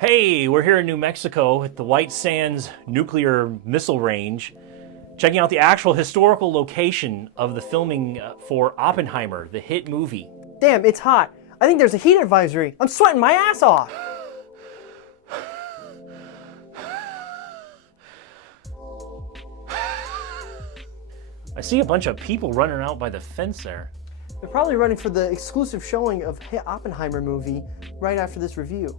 Hey, we're here in New Mexico at the White Sands nuclear missile range, checking out the actual historical location of the filming for Oppenheimer, the hit movie. Damn, it's hot. I think there's a heat advisory. I'm sweating my ass off. I see a bunch of people running out by the fence there. They're probably running for the exclusive showing of hit Oppenheimer movie right after this review.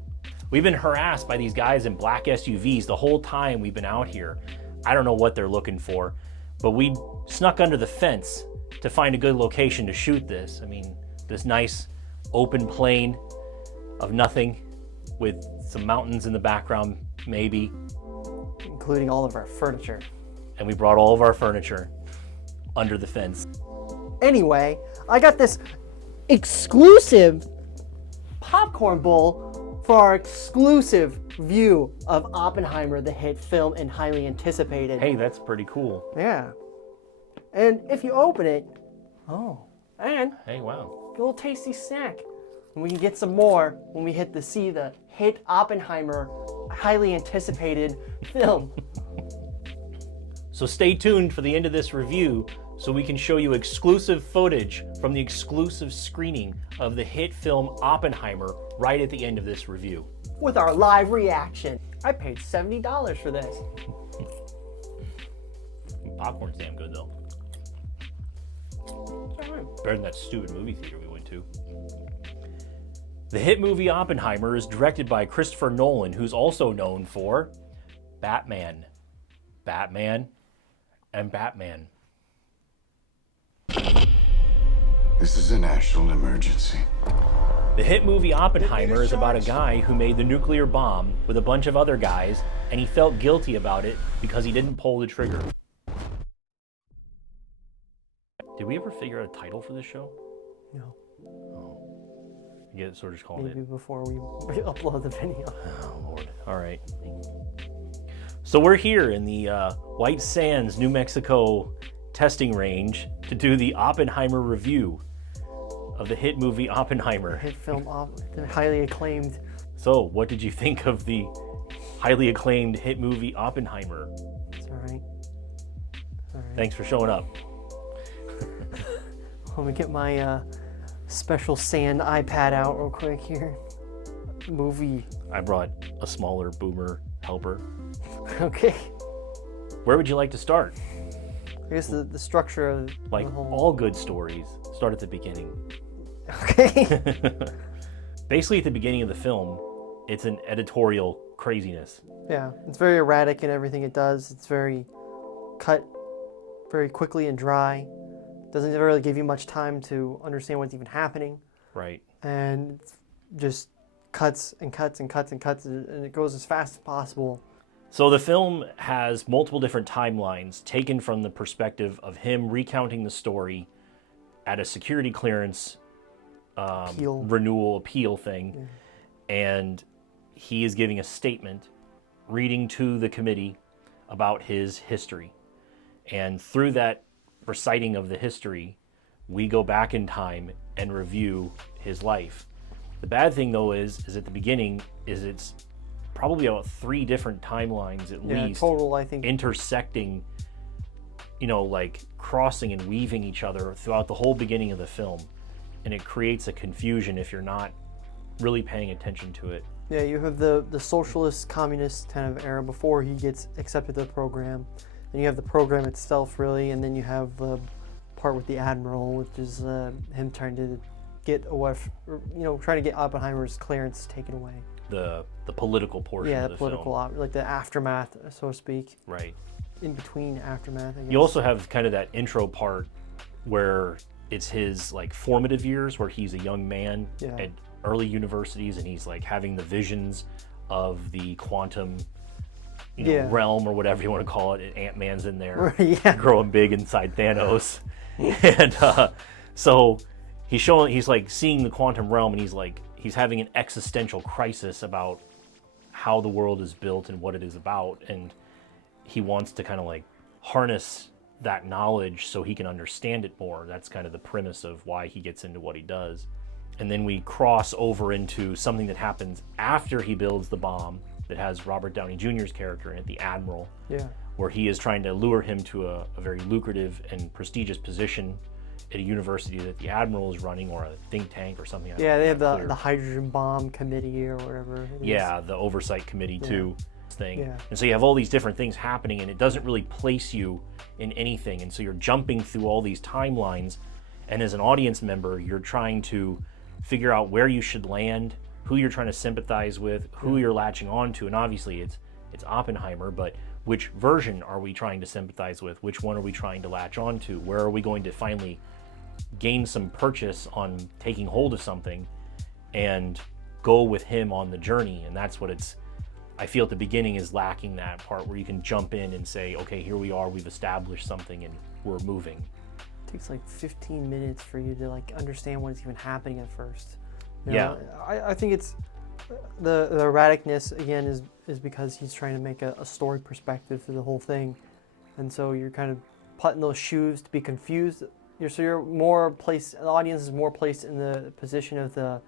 We've been harassed by these guys in black SUVs the whole time we've been out here. I don't know what they're looking for, but we snuck under the fence to find a good location to shoot this. I mean, this nice open plain of nothing with some mountains in the background, maybe. Including all of our furniture. And we brought all of our furniture under the fence. Anyway, I got this exclusive popcorn bowl for our exclusive view of Oppenheimer, the hit film and highly anticipated. Hey, that's pretty cool. Yeah. And if you open it, and Hey, wow. a little tasty snack. And we can get some more when we hit the hit Oppenheimer, highly anticipated film. So stay tuned for the end of this review so we can show you exclusive footage from the exclusive screening of the hit film Oppenheimer right at the end of this review. With our live reaction. I paid $70 for this. Popcorn's damn good though. Better than that stupid movie theater we went to. The hit movie Oppenheimer is directed by Christopher Nolan, who's also known for Batman, and Batman. This is a national emergency. The hit movie Oppenheimer is about a guy who made the nuclear bomb with a bunch of other guys, and he felt guilty about it because he didn't pull the trigger. Did we ever figure out a title for this show? No. Oh. You get sort of just calling Maybe it. before we upload the video. Oh, Lord. All right. So we're here in the White Sands, New Mexico testing range to do the Oppenheimer review of the hit movie Oppenheimer. Hit film, the highly acclaimed. So, what did you think of the highly acclaimed hit movie Oppenheimer? It's all right. All right. Thanks for showing up. Let me get my special sand iPad out real quick here. Movie. I brought a smaller boomer helper. Okay. Where would you like to start? I guess the structure of Like the whole... all good stories, start at the beginning. Okay. Basically, at the beginning of the film, it's an editorial craziness. Yeah, it's very erratic in everything it does. It's very cut very quickly and dry. Doesn't really give you much time to understand what's even happening. Right. And it's just cuts and cuts and cuts and cuts, and it goes as fast as possible. So the film has multiple different timelines taken from the perspective of him recounting the story at a security clearance renewal appeal thing. Yeah. And he is giving a statement, reading to the committee about his history. And through that reciting of the history, we go back in time and review his life. The bad thing though is at the beginning it's probably about 3 different timelines at least. Total, I think. Intersecting, like crossing and weaving each other throughout the whole beginning of the film. And it creates a confusion if you're not really paying attention to it. Yeah, you have the socialist, communist kind of era before he gets accepted to the program. Then you have the program itself, really, and then you have the part with the admiral, which is him trying to get away, trying to get Oppenheimer's clearance taken away. The political portion of the film. Yeah, the political, like the aftermath, so to speak. Right. In between aftermath, I guess. You also have kind of that intro part where it's his like formative years, where he's a young man at early universities, and he's like having the visions of the quantum realm or whatever you want to call it, and Ant-Man's in there growing big inside Thanos. And so he's like seeing the quantum realm, and he's having an existential crisis about how the world is built and what it is about, and he wants to kind of like harness that knowledge so he can understand it more. That's kind of the premise of why he gets into what he does. And then we cross over into something that happens after he builds the bomb that has Robert Downey Jr.'s character in it, the Admiral, where he is trying to lure him to a very lucrative and prestigious position at a university that the Admiral is running, or a think tank or something. Yeah, they have the hydrogen bomb committee or whatever. Yeah, the oversight committee too. Thing. Yeah. And so you have all these different things happening, and it doesn't really place you in anything. And so you're jumping through all these timelines, and as an audience member, you're trying to figure out where you should land, who you're trying to sympathize with, who you're latching on to. And obviously it's Oppenheimer, but which version are we trying to sympathize with? Which one are we trying to latch on to? Where are we going to finally gain some purchase on taking hold of something and go with him on the journey? And that's what I feel at the beginning is lacking, that part where you can jump in and say, okay, here we are, we've established something and we're moving. It takes like 15 minutes for you to like understand what's even happening at first. You know, I think it's the erraticness again is because he's trying to make a story perspective through the whole thing, and so you're kind of put in those shoes to be confused. You're more placed. The audience is more placed in the position of the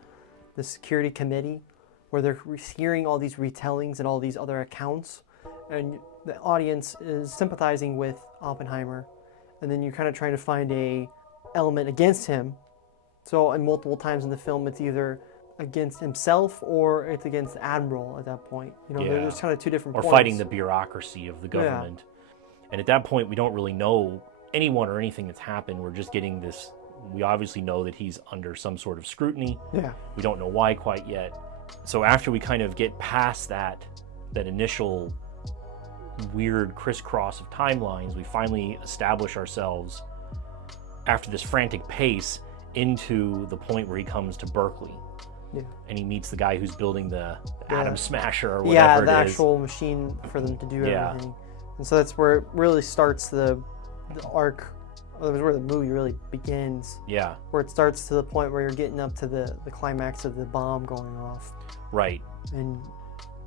security committee, where they're hearing all these retellings and all these other accounts, and the audience is sympathizing with Oppenheimer, and then you're kind of trying to find a element against him. So, and multiple times in the film, it's either against himself or it's against the Admiral at that point. You know, there's kind of two different points. Or fighting the bureaucracy of the government. Yeah. And at that point, we don't really know anyone or anything that's happened. We're just getting this. We obviously know that he's under some sort of scrutiny. Yeah. We don't know why quite yet. So after we kind of get past that initial weird crisscross of timelines, we finally establish ourselves after this frantic pace into the point where he comes to Berkeley. Yeah. And he meets the guy who's building the atom smasher or whatever it is. Yeah, the actual machine for them to do everything. And so that's where it really starts the arc. Well, that's where the movie really begins. Yeah. Where it starts to the point where you're getting up to the climax of the bomb going off. Right. And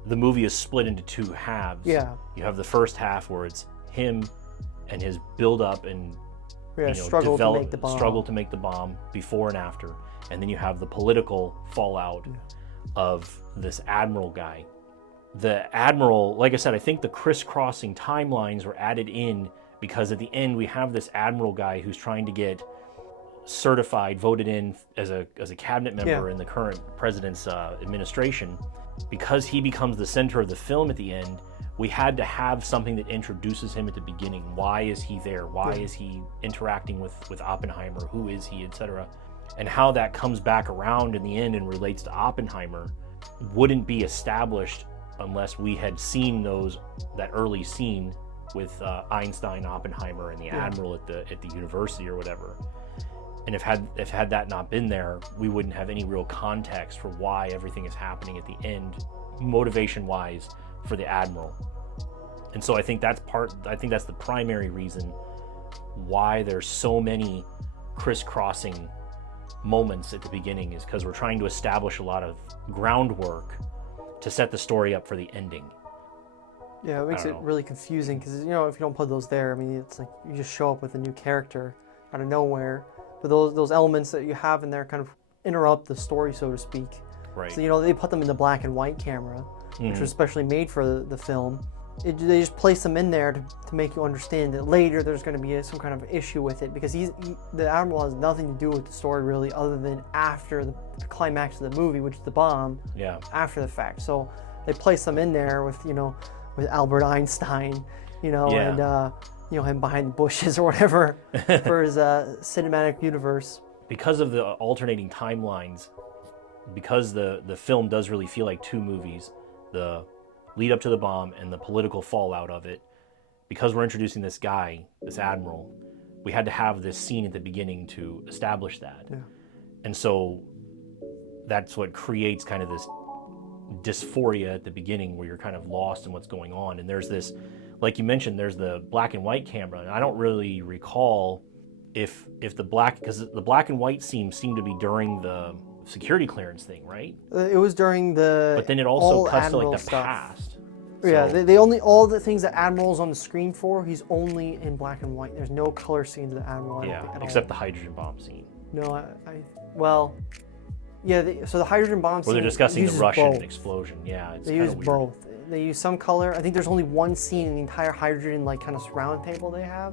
the movie is split into two halves. Yeah. You have the first half where it's him and his build up and struggle to make the bomb before and after. And then you have the political fallout of this Admiral guy. The Admiral, like I said, I think the crisscrossing timelines were added in because at the end we have this Admiral guy who's trying to get certified, voted in as a cabinet member in the current president's administration. Because he becomes the center of the film at the end, we had to have something that introduces him at the beginning. Why is he there? Why is he interacting with Oppenheimer? Who is he, etc.? And how that comes back around in the end and relates to Oppenheimer wouldn't be established unless we had seen that early scene with Einstein, Oppenheimer, and the Admiral at the university or whatever. And if had that not been there, we wouldn't have any real context for why everything is happening at the end, motivation-wise, for the Admiral. And so I think that's the primary reason why there's so many crisscrossing moments at the beginning, is because we're trying to establish a lot of groundwork to set the story up for the ending. Yeah, it makes it really confusing because, if you don't put those there, I mean, it's like you just show up with a new character out of nowhere. But those elements that you have in there kind of interrupt the story, so to speak. Right. So, they put them in the black and white camera, which was specially made for the film. They just place them in there to make you understand that later there's going to be some kind of issue with it, because the Admiral has nothing to do with the story really, other than after the climax of the movie, which is the bomb. Yeah. After the fact, so they place them in there with with Albert Einstein, and him behind the bushes or whatever for his cinematic universe. Because of the alternating timelines, because the film does really feel like two movies, the lead up to the bomb and the political fallout of it, because we're introducing this guy, this Admiral, we had to have this scene at the beginning to establish that. Yeah. And so that's what creates kind of this dysphoria at the beginning where you're kind of lost in what's going on. And there's this, like you mentioned, there's the black and white camera. And I don't really recall if the black and white scenes seem to be during the security clearance thing, right? It was during the. But then it also cuts to Admiral like the stuff. past. Yeah, they only, all the things that Admiral's on the screen for, he's only in black and white. There's no color scenes of the Admiral. I don't think, at except all. the hydrogen bomb scene. No, well, Yeah, so the hydrogen bomb scene Where they're discussing the uses Russian both. explosion. Yeah, it's They kind use of weird. both. They use some color. I think there's only one scene in the entire hydrogen like kind of surround table they have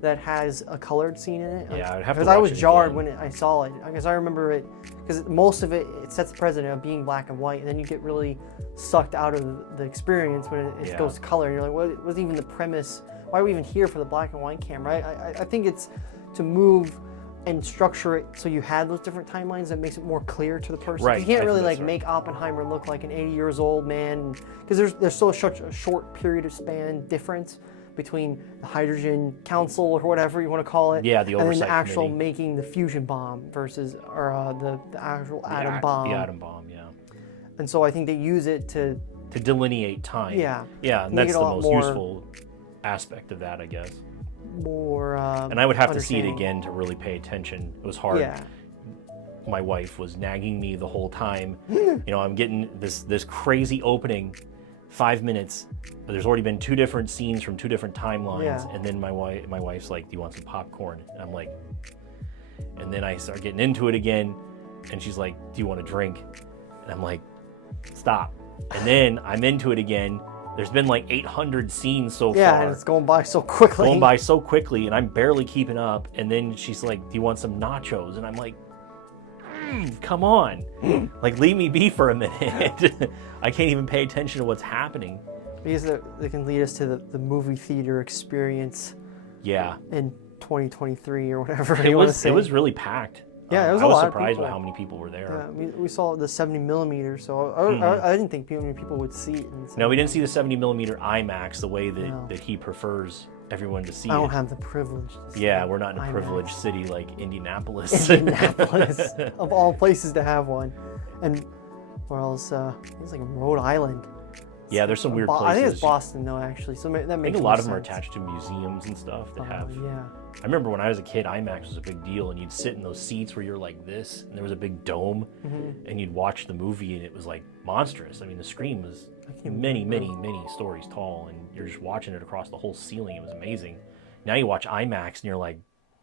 that has a colored scene in it. Yeah, I'd have to because I watch was it jarred again. when I saw it. Because I remember it, because most of it sets the precedent of being black and white, and then you get really sucked out of the experience when it Yeah. goes to color. And you're like, what was even the premise? Why are we even here for the black and white camera? I think it's to move and structure it so you had those different timelines that makes it more clear to the person. Right, You can't I really think like that's right. make Oppenheimer look like an 80 years old man because there's still such a short period of span difference between the hydrogen council or whatever you want to call it, Yeah, the and then oversight the actual committee. making the fusion bomb versus the actual atom The bomb. atom bomb, yeah. And so I think they use it to delineate time. Yeah. Yeah, and Make that's it the a lot most more- useful aspect of that, I guess. more. And I would have to see it understanding. again to really pay attention. It was hard. Yeah. My wife was nagging me the whole time. You know, I'm getting this crazy opening, 5 minutes, but there's already been 2 different scenes from 2 different timelines. Yeah. And then my wife's like, "Do you want some popcorn?" And I'm like, and then I start getting into it again, and she's like, "Do you want a drink?" And I'm like, "Stop." And then I'm into it again. There's been like 800 scenes so Yeah, far. and it's going by so quickly. Going by so quickly, and I'm barely keeping up. And then she's like, "Do you want some nachos?" And I'm like, "Come on, like leave me be for a minute." I can't even pay attention to what's happening. Because they can lead us to the movie theater experience Yeah, in 2023 or whatever it you want to was say. it was really packed. Yeah, it was I a was lot of surprised by people. how many people were there. Yeah, we saw the 70 millimeter, so I didn't think many people would see it. No, we didn't see the 70 millimeter IMAX the way that, No. that he prefers everyone to see I don't it. have the privilege. To see Yeah, it. we're not in a IMAX. privileged city like Indianapolis. Indianapolis, of all places to have one, and where else? It's like Rhode Island. Yeah, there's some weird places. I think it's Boston though, actually. So that I makes think a more lot of them are sense. attached to museums and stuff that have. Yeah. I remember when I was a kid, IMAX was a big deal, and you'd sit in those seats where you're like this, and there was a big dome, and you'd watch the movie, and it was like monstrous. I mean, the screen was many, many, many stories tall, and you're just watching it across the whole ceiling. It was amazing. Now you watch IMAX, and you're like,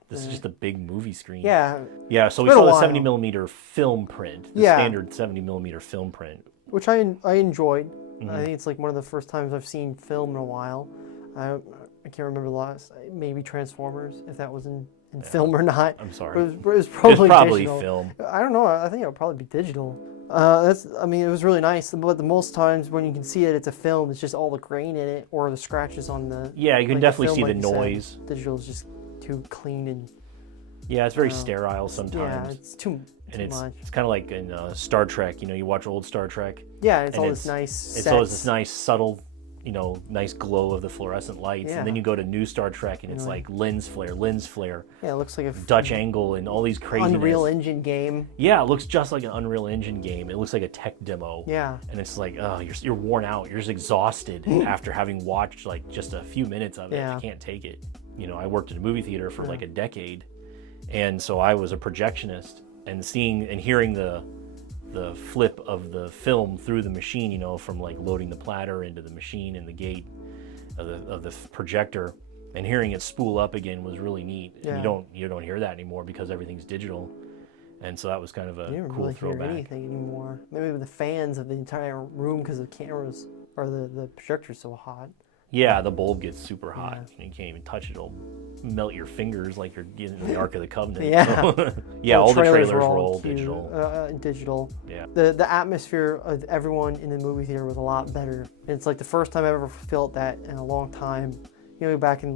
this is just a big movie screen. Yeah, Yeah, so we been a saw the while. 70 millimeter film print, the Yeah. standard 70 millimeter film print. which I enjoyed. Mm-hmm. I think it's like one of the first times I've seen film in a while. I can't remember the last, maybe Transformers, if that was in film or not. I'm sorry. It was probably, probably digital. film. I don't know. I think it would probably be digital. I mean, it was really nice, but the most times when you can see it, it's a film. It's just all the grain in it or the scratches on the. Yeah, you can like definitely film, see like the you said. noise. Digital is just too clean and Yeah, it's very sterile sometimes. yeah, it's too and it's much. kind of like in Star Trek. You know, you watch old Star Trek. Yeah, it's and all this nice. It's always sets. this nice subtle, nice glow of the fluorescent lights, Yeah. and then you go to new Star Trek, and it's like lens flare, Yeah, it looks like a Dutch angle, and all these craziness. Unreal Engine game. Yeah, it looks just like an Unreal Engine game. It looks like a tech demo. Yeah. And it's like, oh, you're worn out. You're just exhausted after having watched like just a few minutes of it. Yeah. You can't take it. You know, I worked in a movie theater for like a decade, and so I was a projectionist, and seeing and hearing the flip of the film through the machine, from like loading the platter into the machine and the gate of the projector, and hearing it spool up again was really neat. Yeah. And you don't hear that anymore because everything's digital. And so that was kind of a You don't cool really throwback. hear anything anymore. Maybe with the fans of the entire room because the cameras or the projector's so hot. Yeah, the bulb gets super hot. You can't even touch it. It'll melt your fingers like you're getting in the Ark of the Covenant. Yeah. Yeah, all the trailers were were all cute, digital. digital. Yeah. The atmosphere of everyone in the movie theater was a lot better. It's like the first time I ever felt that in a long time. Back in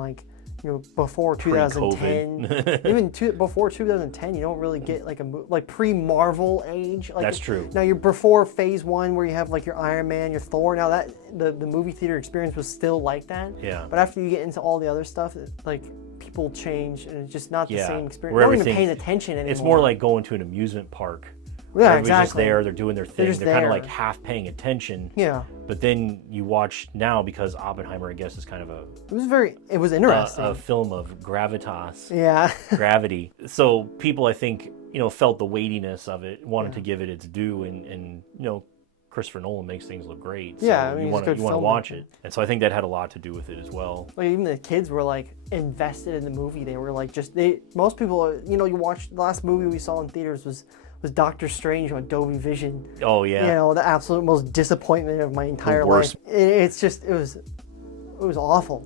before 2010, even before 2010, you don't really get like pre-Marvel age. Like, That's true. Now you're before Phase 1 where you have like your Iron Man, your Thor. Now that the movie theater experience was still like that. Yeah. But after you get into all the other stuff, people change and it's just not the Yeah, same experience. where No one even everything- pays attention anymore. It's more like going to an amusement park. Yeah, Everybody's just exactly. there, they're doing their thing. just They're kind of there. like half paying attention. Yeah. But then you watch now, because Oppenheimer, I guess, is kind of It was interesting. a film of gravitas. Yeah. Gravity. So people, I think, felt the weightiness of it, wanted to give it its due, and Christopher Nolan makes things look great. So Yeah, I mean, you he's want a good to watch filmmaker. it, and so I think that had a lot to do with it as well. Like even the kids were like invested in the movie. They were like most people, you watch the last movie we saw in theaters was was Doctor Strange on Dolby Vision. Oh yeah. You know, the absolute most disappointment of my entire life. It's just, it was awful.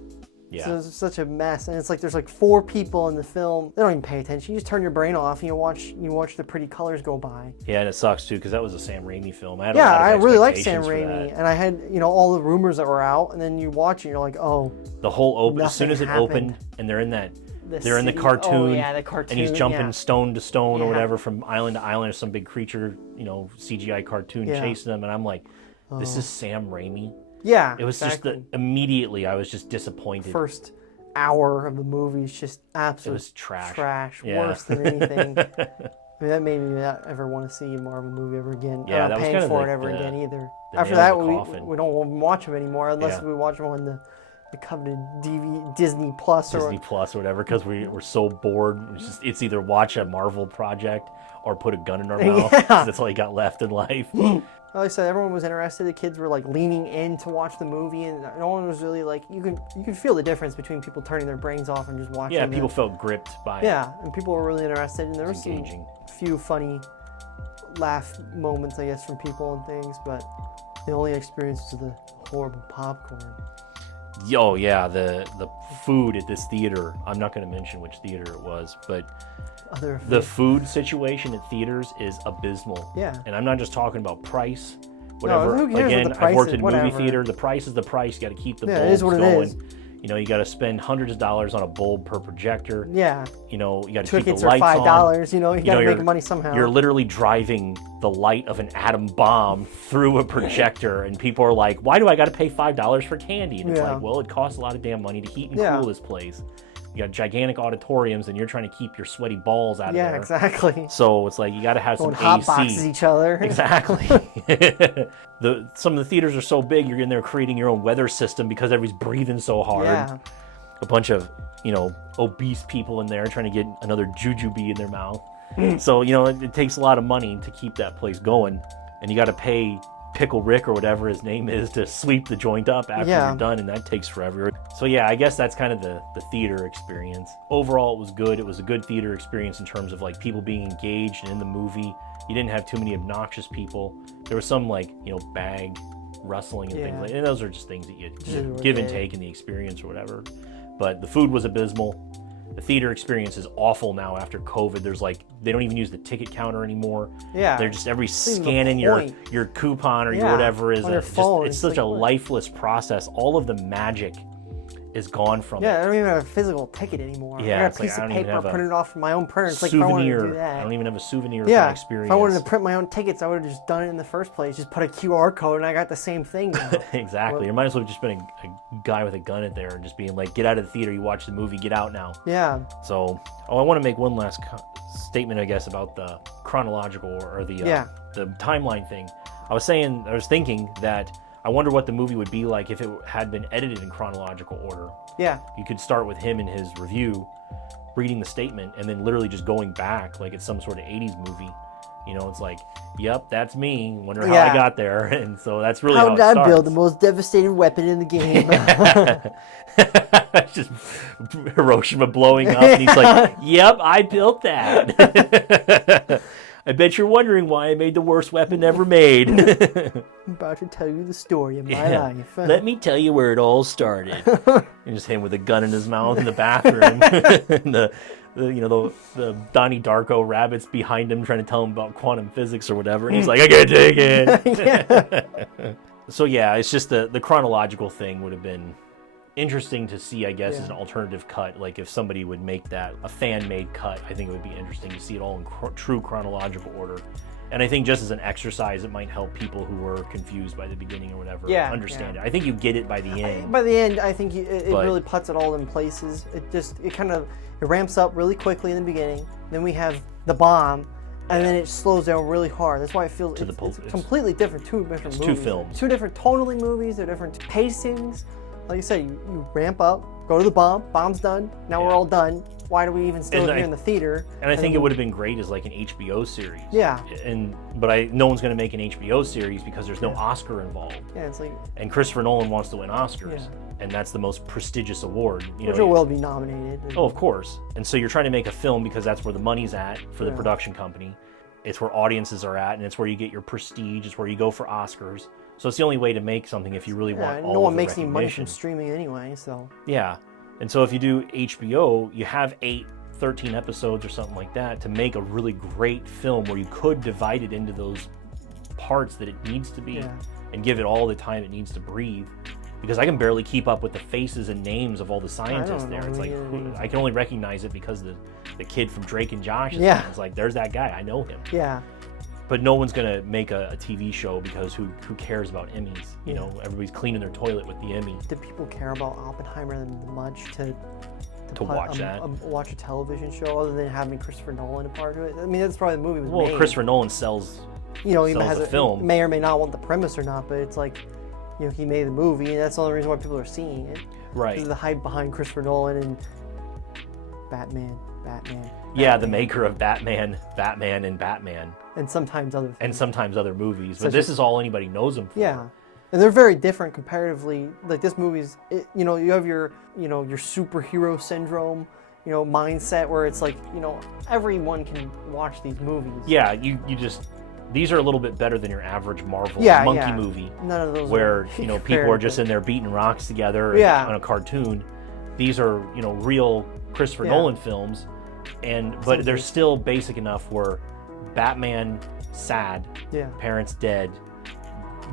Yeah. So it's such a mess, and it's like there's like 4 people in the film. They don't even pay attention. You just turn your brain off and you watch the pretty colors go by. Yeah, and it sucks too because that was a Sam Raimi film. I really like Sam Raimi, and I had all the rumors that were out, and then you watch it, and you're like, oh. The whole as soon as it opened, and they're in that. They're in the cartoon, oh, yeah, the cartoon, and he's jumping stone to stone or whatever from island to island, or some big creature, CGI cartoon chasing them, and I'm like, this is Sam Raimi. Yeah, it was just immediately I was just disappointed. First hour of the movie is just absolute. It was trash. Worse than anything. I mean, that made me not ever want to see a Marvel movie ever again. Yeah, I'm not paying for it ever again either. After that, we don't watch them anymore unless we watch them on the coveted Disney Plus or whatever, because we're so bored. It's either watch a Marvel project or put a gun in our mouth. That's all you got left in life. Like I said, everyone was interested. The kids were like leaning in to watch the movie, and no one was really like, you can feel the difference between people turning their brains off and just watching. Yeah, people felt gripped by it. Yeah, and people were really interested, and there was some few funny laugh moments, I guess, from people and things, but the only experience was the horrible popcorn. Oh yeah, the food at this theater. I'm not going to mention which theater it was, but the food situation at theaters is abysmal. Yeah. And I'm not just talking about price, whatever. No, who cares Again, what the price I've worked is, in whatever. movie theater. The price is the price. You got to keep the bulbs it is what going. It is. You got to spend hundreds of dollars on a bulb per projector. Yeah. You got to keep the lights on. Tickets are $5. You got to make money somehow. You're literally driving the light of an atom bomb through a projector, and people are like, "Why do I got to pay $5 for candy?" And it's like, well, it costs a lot of damn money to heat and cool this place. You got gigantic auditoriums, and you're trying to keep your sweaty balls out of there. Yeah, exactly. So it's like you got to have some hot AC. boxes each other. Exactly. Some of the theaters are so big, you're in there creating your own weather system because everybody's breathing so hard. Yeah. A bunch of obese people in there trying to get another jujube in their mouth. So it takes a lot of money to keep that place going, and you got to pay Pickle Rick or whatever his name is to sweep the joint up after you're done, and that takes forever. So yeah, I guess that's kind of the theater experience. Overall, it was good. It was a good theater experience in terms of like people being engaged in the movie. You didn't have too many obnoxious people. There was some bag rustling and things like that. And those are just things that you give and take in the experience or whatever. But the food was abysmal. The theater experience is awful now after COVID. There's they don't even use the ticket counter anymore. Yeah. They're just scanning your coupon or your whatever is. It's such a lifeless process. All of the magic is gone from it. I don't even have a physical ticket anymore. Yeah, I got a piece of paper, I print it off from my own printer. It's like if I wanted to do that. I don't even have a souvenir of my experience. If I wanted to print my own tickets, I would have just done it in the first place. Just put a QR code and I got the same thing now. Exactly. You might as well have just been a guy with a gun in there and just being like, get out of the theater, you watch the movie, get out now. Yeah. So, I want to make one last statement, I guess, about the chronological or the timeline thing. I was thinking that I wonder what the movie would be like if it had been edited in chronological order. Yeah. You could start with him in his review, reading the statement, and then literally just going back like it's some sort of 80s movie. It's like, yep, that's me. Wonder how I got there. And so that's really how it starts. How did I build the most devastating weapon in the game? Just Hiroshima blowing up, and he's like, yep, I built that. I bet you're wondering why I made the worst weapon ever made. I'm about to tell you the story of my life. Let me tell you where it all started. And just him with a gun in his mouth in the bathroom. And the Donnie Darko rabbits behind him trying to tell him about quantum physics or whatever. And he's like, I can't take it. So yeah, it's just the chronological thing would have been interesting to see, I guess, as an alternative cut. Like if somebody would make that a fan-made cut, I think it would be interesting to see it all in true chronological order. And I think just as an exercise, it might help people who were confused by the beginning or whatever understand it. I think you get it by the end. By the end, I think it really puts it all in places. It ramps up really quickly in the beginning. Then we have the bomb, and then it slows down really hard. That's why I feel it's completely different. Two different movies. Two films. Two different tonally movies. They're different pacings. Like you said, you ramp up, go to the bomb, bomb's done, now we're all done. Why do we even still here in the theater? And I think it would have been great as like an HBO series. Yeah. But no one's going to make an HBO series because there's no Oscar involved. Yeah, it's like... And Christopher Nolan wants to win Oscars. Yeah. And that's the most prestigious award. Which will be nominated. Oh, of course. And so you're trying to make a film because that's where the money's at for the production company. It's where audiences are at, and it's where you get your prestige. It's where you go for Oscars. So it's the only way to make something if you really want all no of one the makes any money recognition. from streaming anyway, so. Yeah. And so if you do HBO, you have 13 episodes or something like that to make a really great film where you could divide it into those parts that it needs to be and give it all the time it needs to breathe. Because I can barely keep up with the faces and names of all the scientists there. It's like, I can only recognize it because the kid from Drake and Josh is there. It's like, there's that guy, I know him. Yeah. But no one's gonna make a TV show because who cares about Emmys? You know, everybody's cleaning their toilet with the Emmy. Did people care about Oppenheimer much to watch that? Watch a television show other than having Christopher Nolan a part of it? I mean, that's probably the movie was made. Well, Christopher Nolan sells. You know, he sells has a film. He may or may not want the premise or not, but it's like, you know, he made the movie, and that's the only reason why people are seeing it. Right. Because of the hype behind Christopher Nolan and Batman. Yeah, the maker of Batman, and Batman. And sometimes other things. And sometimes other movies. But this is all anybody knows him for. Yeah. And they're very different comparatively. Like this movie's, you know, you have your superhero syndrome, you know, mindset where it's like, you know, everyone can watch these movies. Yeah, you just, these are a little bit better than your average Marvel monkey movie. None of those where, you know, people are just in there beating rocks together on a cartoon. These are, you know, real Christopher Nolan films, but they're still basic enough where Batman sad, parents dead,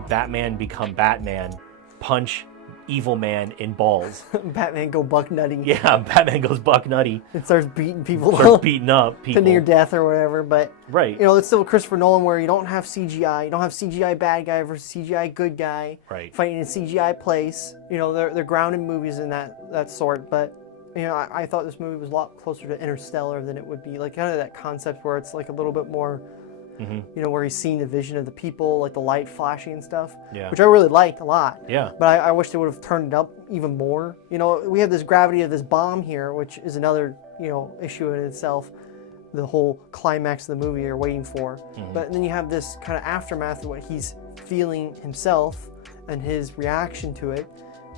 Batman become Batman, punch evil man in balls. Batman go buck nutty. Yeah, Batman goes buck nutty. And starts beating people. Starts beating up people. To near death or whatever, but right. You know, it's still Christopher Nolan where you don't have CGI. You don't have CGI bad guy versus CGI good guy. Right. Fighting in CGI place. You know, they're grounded movies in that sort, but you know, I thought this movie was a lot closer to Interstellar than it would be. Like kind of that concept where it's like a little bit more, you know, where he's seeing the vision of the people, like the light flashing and stuff, which I really liked a lot. Yeah. But I wish they would have turned it up even more. You know, we have this gravity of this bomb here, which is another, you know, issue in itself. The whole climax of the movie you're waiting for. But then you have this kind of aftermath of what he's feeling himself and his reaction to it,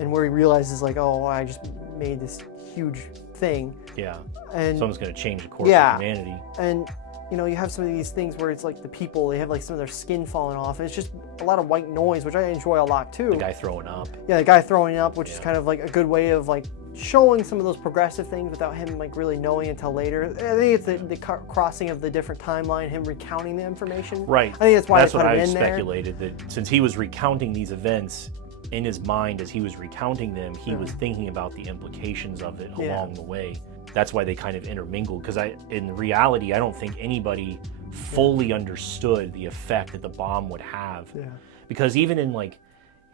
and where he realizes like, oh, I just made this huge thing. Yeah. And someone's going to change the course of humanity. And you know, you have some of these things where it's like the people, they have like some of their skin falling off, and it's just a lot of white noise, which I enjoy a lot too. The guy throwing up. Yeah, the guy throwing up, which is kind of like a good way of like showing some of those progressive things without him like really knowing until later. I think it's the crossing of the different timeline, him recounting the information. Right. I think that's why that's I put what it I in there. speculated, that since he was recounting these events in his mind as he was recounting them, he was thinking about the implications of it along the way. That's why they kind of intermingled, because in reality, I don't think anybody fully understood the effect that the bomb would have. Yeah. Because even in like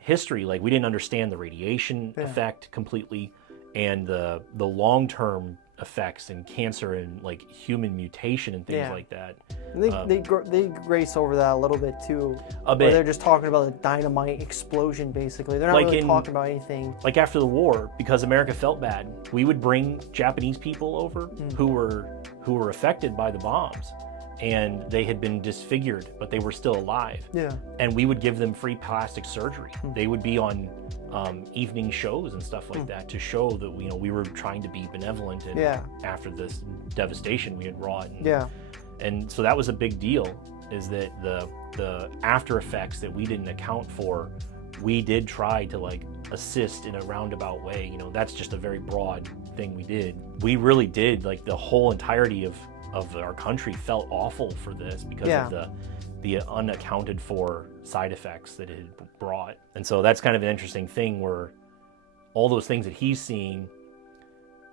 history, like we didn't understand the radiation effect completely, and the long-term effects and cancer and like human mutation and things like that. And they grace over that a little bit too. A bit. They're just talking about a dynamite explosion basically. They're not really talking about anything. Like after the war, because America felt bad, we would bring Japanese people over who were affected by the bombs, and they had been disfigured, but they were still alive. Yeah. And we would give them free plastic surgery. They would be on evening shows and stuff like that to show that we were trying to be benevolent. And after this devastation we had wrought. And so that was a big deal. Is that the after effects that we didn't account for, we did try to like assist in a roundabout way. You know, that's just a very broad thing we did. We really did, like the whole entirety of our country felt awful for this because of the unaccounted for side effects that it had brought. And so that's kind of an interesting thing where all those things that he's seeing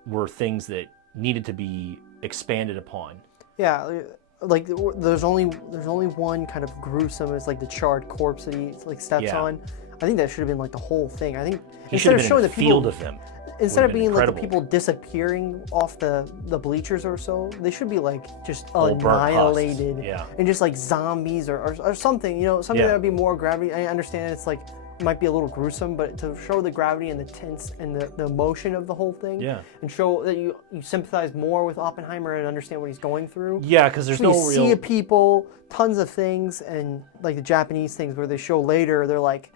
were things that needed to be expanded upon. Yeah, like there's only one kind of gruesome, it's like the charred corpse that he like steps on. I think that should have been like the whole thing. I think he should have been in a field of them. Instead of being like the people disappearing off the bleachers or so, they should be like just annihilated and just like zombies or something, you know, something that would be more gravity. I understand it's like, it might be a little gruesome, but to show the gravity and the tense and the emotion of the whole thing, and show that you sympathize more with Oppenheimer and understand what he's going through. Yeah, because there's no real... sea of people, tons of things, and like the Japanese things where they show later, they're like,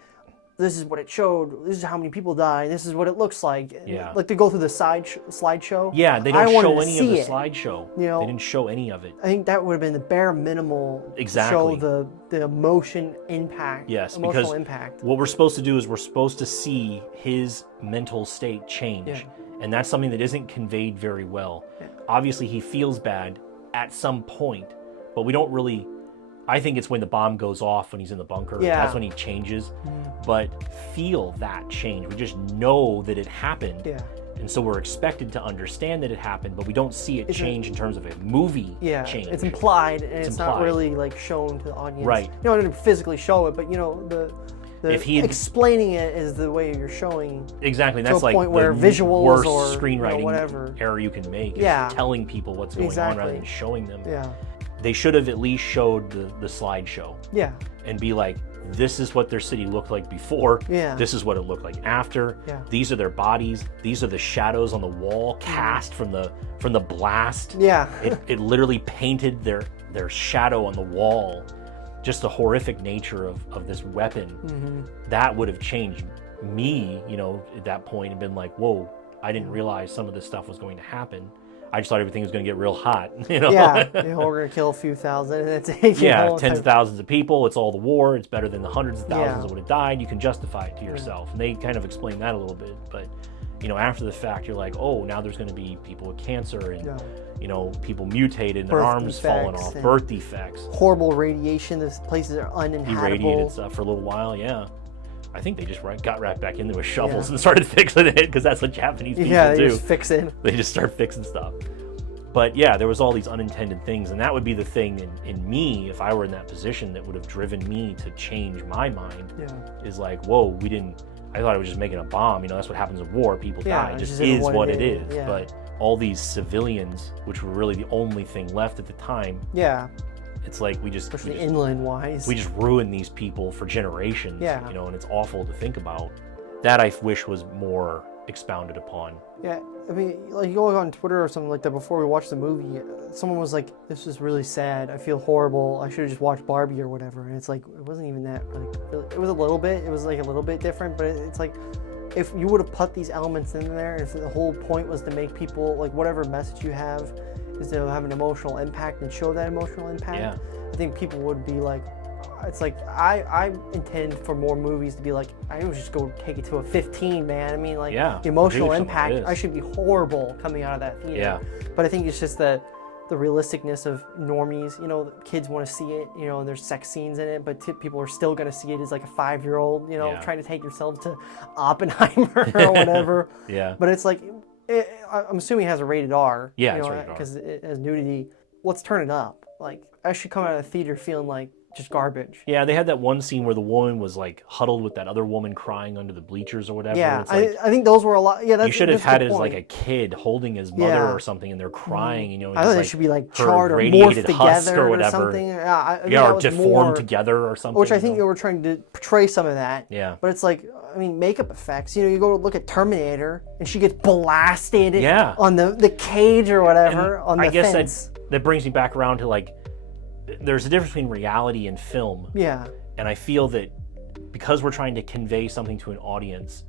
this is what it showed. This is how many people died. This is what it looks like. Yeah. Like they go through the slideshow. Yeah, they don't show any of the slideshow. You know, they didn't show any of it. I think that would have been the bare minimal Exactly. to show the emotion impact. Yes, emotional because impact. what we're supposed to do is we're supposed to see his mental state change. Yeah. And that's something that isn't conveyed very well. Yeah. Obviously, he feels bad at some point, but we don't really... I think it's when the bomb goes off when he's in the bunker. Yeah. That's when he changes. But feel that change. We just know that it happened. Yeah. And so we're expected to understand that it happened, but we don't see it change in terms of a movie change. It's implied, and it's not really like shown to the audience. Right. You don't physically show it, but you know the if he explaining it is the way you're showing. Exactly. That's like point where the visuals worst or screenwriting whatever error you can make. Yeah. Is telling people what's going on rather than showing them. Yeah. They should have at least showed the slideshow. Yeah. And be like, this is what their city looked like before. Yeah. This is what it looked like after. Yeah. These are their bodies. These are the shadows on the wall cast from the blast. Yeah. It literally painted their shadow on the wall. Just the horrific nature of this weapon. Mm-hmm. That would have changed me, you know, at that point and been like, whoa, I didn't realize some of this stuff was going to happen. I just thought everything was going to get real hot, you know? Yeah, you know, we're going to kill a few thousand. And it's, tens of thousands of people. It's all the war. It's better than the hundreds of thousands that would have died. You can justify it to yourself. And they kind of explain that a little bit. But, you know, after the fact, you're like, oh, now there's going to be people with cancer and, you know, people mutated and their arms falling off, birth defects. Horrible radiation. These places are uninhabitable. Irradiated stuff for a little while, yeah. I think they just got right back in there with shovels and started fixing it because that's what Japanese people do. Yeah, they just fix it. They just start fixing stuff. But yeah, there was all these unintended things, and that would be the thing in me, if I were in that position, that would have driven me to change my mind. Yeah. Is like, whoa, I thought I was just making a bomb. You know, that's what happens in war. People die. It just is what it is. Yeah. But all these civilians, which were really the only thing left at the time. Yeah. It's like especially inland wise. We just ruined these people for generations. Yeah. You know, and it's awful to think about. That I wish was more expounded upon. Yeah, I mean, like you go on Twitter or something like that before we watched the movie, someone was like, "This is really sad. I feel horrible. I should have just watched Barbie or whatever." And it's like it wasn't even that. Like, it was a little bit. It was like a little bit different, but it's like if you would have put these elements in there, if the whole point was to make people like whatever message you have is to have an emotional impact and show that emotional impact, I think people would be like, it's like I intend for more movies to be like, I would just go take it to a 15, man. I mean, like the emotional impact, I should be horrible coming out of that theater. Yeah. But I think it's just the realisticness of normies. You know, kids want to see it. You know, and there's sex scenes in it, but people are still going to see it as like a 5-year-old. You know, trying to take yourself to Oppenheimer or whatever. Yeah. But it's like, I'm assuming it has a rated R. Yeah, it's rated R because it has nudity. Let's turn it up. Like I should come out of the theater feeling like just garbage. Yeah, they had that one scene where the woman was like huddled with that other woman crying under the bleachers or whatever. Yeah, it's like, I think those were a lot. Yeah, that's you should have had it as point. like a kid holding his mother or something, and they're crying. You know, I thought they should be like charred or morphed together or something. Or deformed together or something. Which I think you were trying to portray some of that. Yeah. But it's like, I mean, makeup effects. You know, you go look at Terminator, and she gets blasted on the cage or whatever and on the fence. I guess that brings me back around to like, there's a difference between reality and film. Yeah. And I feel that because we're trying to convey something to an audience,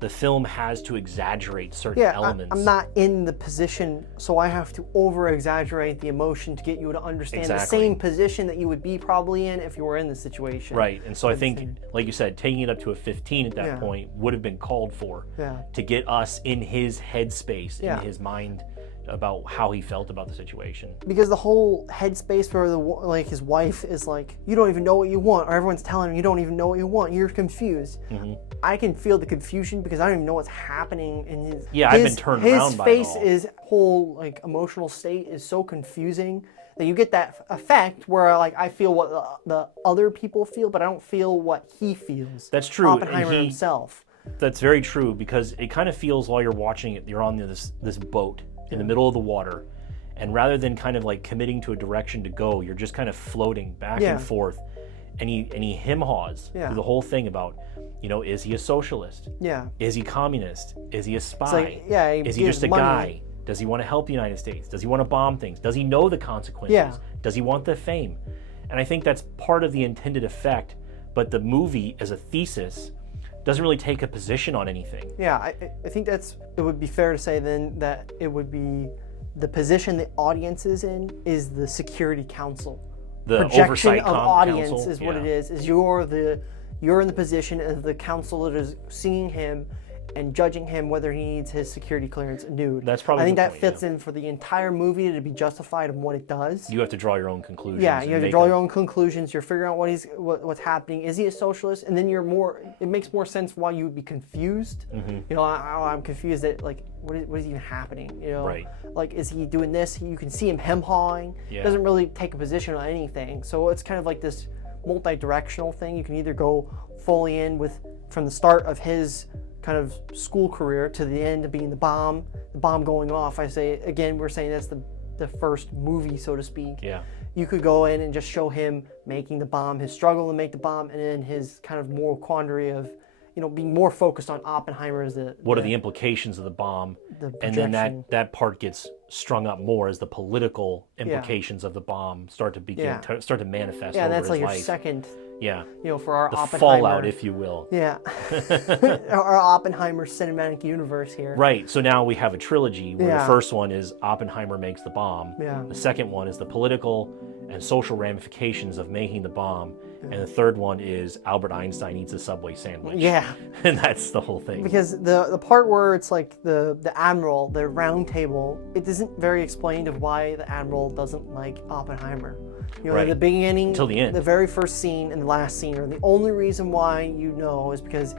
the film has to exaggerate certain elements. I'm not in the position, so I have to over-exaggerate the emotion to get you to understand the same position that you would be probably in if you were in the situation. Right. And so I think, like you said, taking it up to a 15 at that point would have been called for to get us in his headspace, in his mind, about how he felt about the situation. Because the whole headspace where his wife is like, you don't even know what you want, or everyone's telling him you don't even know what you want, you're confused. Mm-hmm. I can feel the confusion because I don't even know what's happening in his. Yeah, I've been turned around by it all. His whole like emotional state is so confusing that you get that effect where like I feel what the other people feel, but I don't feel what he feels. That's true. Oppenheimer himself. That's very true, because it kind of feels while you're watching it, you're on this boat in the middle of the water, and rather than kind of like committing to a direction to go, you're just kind of floating back and forth, and he hem-haws through the whole thing about, you know, is he a socialist? Yeah. Is he communist? Is he a spy? Like, is he just a guy? Does he want to help the United States? Does he want to bomb things? Does he know the consequences? Yeah. Does he want the fame? And I think that's part of the intended effect, but the movie as a thesis doesn't really take a position on anything. Yeah, I think it would be fair to say then that it would be the position the audience is in is the security council. The projection oversight of audience council, is what it is you're in the position of the council that is seeing him and judging him whether he needs his security clearance renewed. That's probably I think the that point, fits in for the entire movie to be justified in what it does. You have to draw your own conclusions. Yeah, you have to draw your own conclusions. You're figuring out what's happening. Is he a socialist? And then it makes more sense why you would be confused. Mm-hmm. You know, I'm confused at like what is even happening? You know, Right. like is he doing this? You can see him hem-hawing. Yeah. Doesn't really take a position on anything. So it's kind of like this multi-directional thing. You can either go fully in from the start of his kind of school career to the end of being the bomb going off. I say again, we're saying that's the first movie, so to speak. Yeah. You could go in and just show him making the bomb, his struggle to make the bomb, and then his kind of moral quandary of, you know, being more focused on Oppenheimer as what are the implications of the bomb, the and then projection. that part gets strung up more as the political implications of the bomb start to manifest. Yeah, over that's his like your life. second, Yeah, you know, for our the Oppenheimer. fallout, if you will. Yeah, our Oppenheimer cinematic universe here. Right. So now we have a trilogy where Yeah. the first one is Oppenheimer makes the bomb. Yeah. The second one is the political and social ramifications of making the bomb. And the third one is Albert Einstein eats a Subway sandwich. Yeah. And that's the whole thing. Because the part where it's like the admiral, the round table, it isn't very explained of why the admiral doesn't like Oppenheimer. You know, Right. at the beginning, Until the end. the very first scene and the last scene are the only reason why you know is because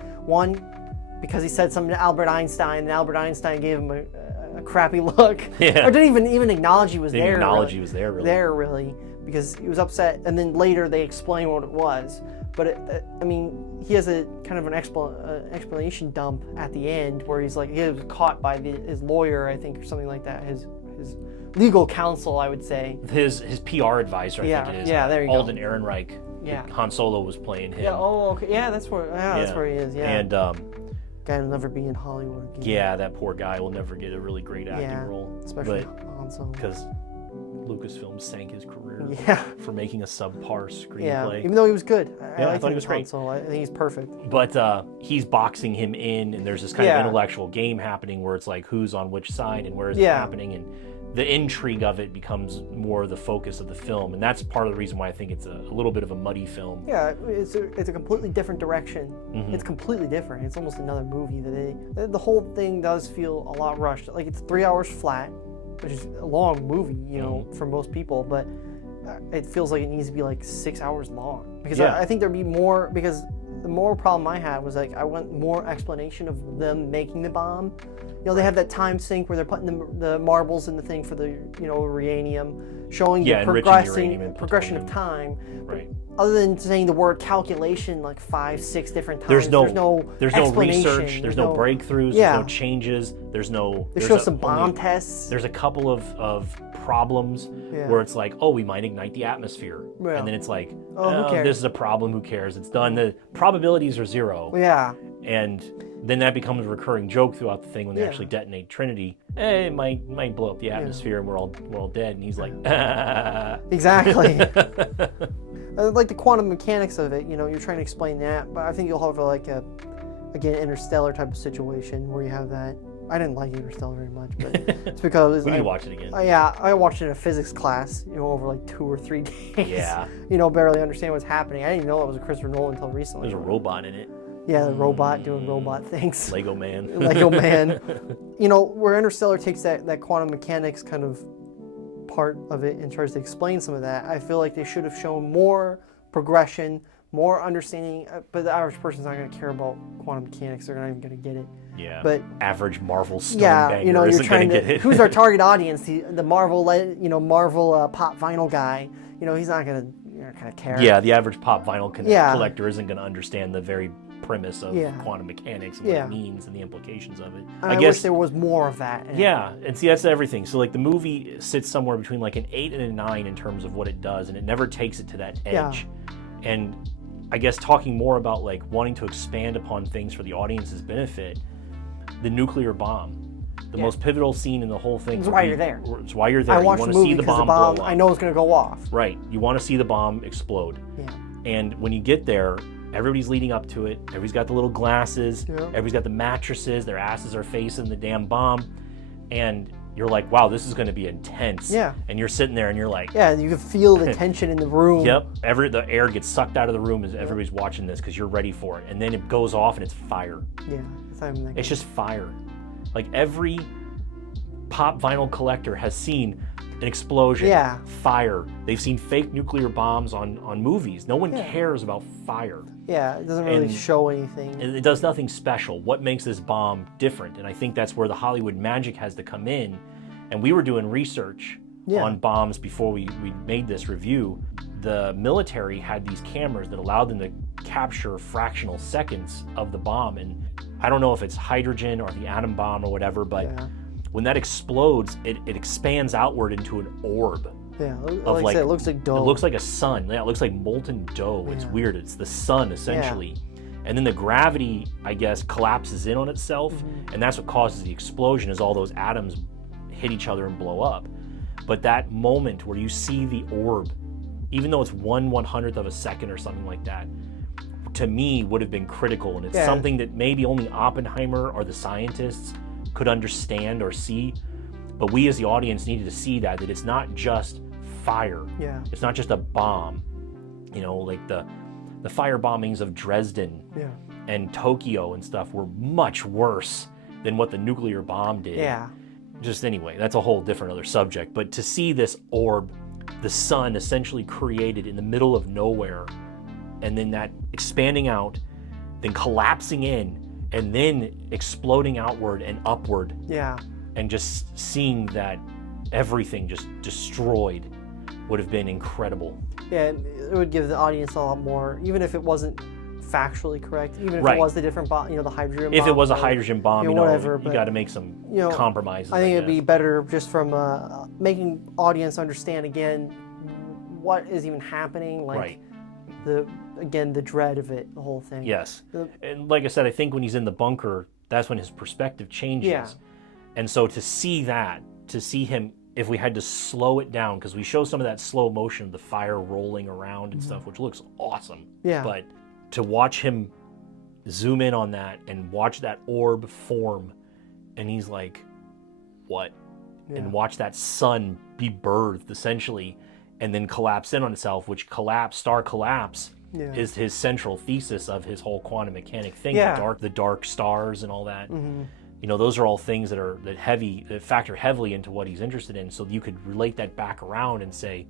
he said something to Albert Einstein, and Albert Einstein gave him a crappy look. Yeah. Or didn't even acknowledge he was Didn't there. acknowledge really. he was there, really. There, really, because he was upset, and then later they explain what it was. But I mean, he has a kind of an explanation dump at the end where he's like, he was caught by his lawyer, I think, or something like that. His legal counsel, I would say. His PR advisor, I think it is. Yeah, there you go. Alden Ehrenreich. Yeah. Han Solo was playing him. Yeah. Oh, okay. Yeah, that's where. Yeah, that's where he is. Yeah. And Guy will never be in Hollywood again. yeah, that poor guy will never get a really great acting role. Especially Han Solo. Because Lucasfilm sank his career Yeah. for making a subpar screenplay. Yeah. Even though he was good. Yeah, I liked thought him he was as Han great. Solo. I think he's perfect. But he's boxing him in, and there's this kind Yeah. of intellectual game happening where it's like who's on which side and where is it Yeah. happening, and the intrigue of it becomes more the focus of the film, and that's part of the reason why I think it's a little bit of a muddy film. Yeah, it's a completely different direction. Mm-hmm. It's completely different. It's almost another movie. The whole thing does feel a lot rushed. Like it's 3 hours flat, which is a long movie, you know, for most people, but it feels like it needs to be like 6 hours long. Because Yeah. I think there'd be more, because the more problem I had was like I want more explanation of them making the bomb. You know, they have that time sink where they're putting the marbles in the thing for the, you know, uranium, showing the enriching uranium and progression of plutonium. time. Right. Other than saying the word calculation like 5-6 different times, There's no explanation. research. There's no breakthroughs. Yeah. There's no changes. They There's show some bomb tests. There's a couple of problems Yeah. where it's like, oh, we might ignite the atmosphere, Yeah. and then it's like, Oh, who cares? this is a problem. Who cares? It's done. The probabilities are zero, Yeah. and then that becomes a recurring joke throughout the thing when they Yeah. actually detonate Trinity. It might blow up the atmosphere, and we're all dead. And he's like, Exactly. Like the quantum mechanics of it, you know, you're trying to explain that, but I think you'll have like again, Interstellar type of situation where you have that. I didn't like Interstellar very much, but it's because we need to watch it again. I watched it in a physics class, you know, over like 2 or 3 days. Yeah. You know, barely understand what's happening. I didn't even know it was a Christopher Nolan until recently. There's a robot in it. Yeah, the robot doing robot things. Lego Man. Lego Man. You know, where Interstellar takes that quantum mechanics kind of part of it and tries to explain some of that, I feel like they should have shown more progression, more understanding, but the average person's not going to care about quantum mechanics. They're not even going to get it. Yeah. But average Marvel stone yeah, banger you know, you're isn't trying gonna to, get it. who's our target audience? The Marvel, Marvel pop vinyl guy. You know, he's not going to kind of care. Yeah, the average pop vinyl Yeah. collector isn't going to understand the very premise of Yeah. quantum mechanics and what Yeah. it means and the implications of it. And I wish there was more of that. Yeah, and see, that's everything. So, like, the movie sits somewhere between, like, an 8 and a 9 in terms of what it does, and it never takes it to that edge. Yeah. And I guess talking more about, like, wanting to expand upon things for the audience's benefit, the nuclear bomb, the most pivotal scene in the whole thing. It's why you're there. It's why you're there. I You watched want the to movie see the because the bomb bomb, blow up. I know it's going to go off. Right. You want to see the bomb explode. Yeah. And when you get there, Everybody's leading up to it. Everybody's got the little glasses. Yeah. Everybody's got the mattresses. Their asses are facing the damn bomb. And you're like, wow, this is going to be intense. Yeah. And you're sitting there and you're like, Yeah, you can feel the tension in the room. yep. The air gets sucked out of the room as everybody's watching this because you're ready for it. And then it goes off and it's fire. Yeah, that's not even that It's good. just fire. Like every pop vinyl collector has seen an explosion, Yeah. fire. They've seen fake nuclear bombs on movies. No one cares about fire. Yeah, it doesn't really And- show anything. And it does nothing special. What makes this bomb different? And I think that's where the Hollywood magic has to come in. And we were doing research on bombs before we made this review. The military had these cameras that allowed them to capture fractional seconds of the bomb. And I don't know if it's hydrogen or the atom bomb or whatever, but Yeah. when that explodes, it expands outward into an orb. Yeah, Of like I said, it looks like dough. It looks like a sun. Yeah, it looks like molten dough. It's Yeah. weird. It's the sun, essentially. And then the gravity, I guess, collapses in on itself. And that's what causes the explosion, is all those atoms hit each other and blow up. But that moment where you see the orb, even though it's 1/100th of a second or something like that, to me would have been critical. And it's something that maybe only Oppenheimer or the scientists could understand or see. But we as the audience needed to see that it's not just fire. Yeah. It's not just a bomb. You know, like the fire bombings of Dresden Yeah. and Tokyo and stuff were much worse than what the nuclear bomb did. Yeah. Just anyway, that's a whole different other subject. But to see this orb, the sun essentially created in the middle of nowhere, and then that expanding out, then collapsing in, and then exploding outward and upward, Yeah. and just seeing that everything just destroyed would have been incredible. Yeah, it would give the audience a lot more, even if it wasn't factually correct, even if Right. it was the different bomb, the hydrogen bomb. If it was a or, hydrogen bomb, whatever, you but, got to make some compromises. I think it'd be guess. better just from making audience understand again what is even happening, like Right. the dread of it, the whole thing. Yes. And like I said, I think when he's in the bunker, that's when his perspective changes. Yeah. And so to see him, if we had to slow it down, because we show some of that slow motion of the fire rolling around and stuff, which looks awesome. Yeah. But to watch him zoom in on that and watch that orb form, and he's like, what? Yeah. And watch that sun be birthed, essentially, and then collapse in on itself, which star collapse Yeah. is his central thesis of his whole quantum mechanic thing. Yeah. The dark stars and all that. Mm-hmm. Those are all things that factor heavily into what he's interested in. So you could relate that back around and say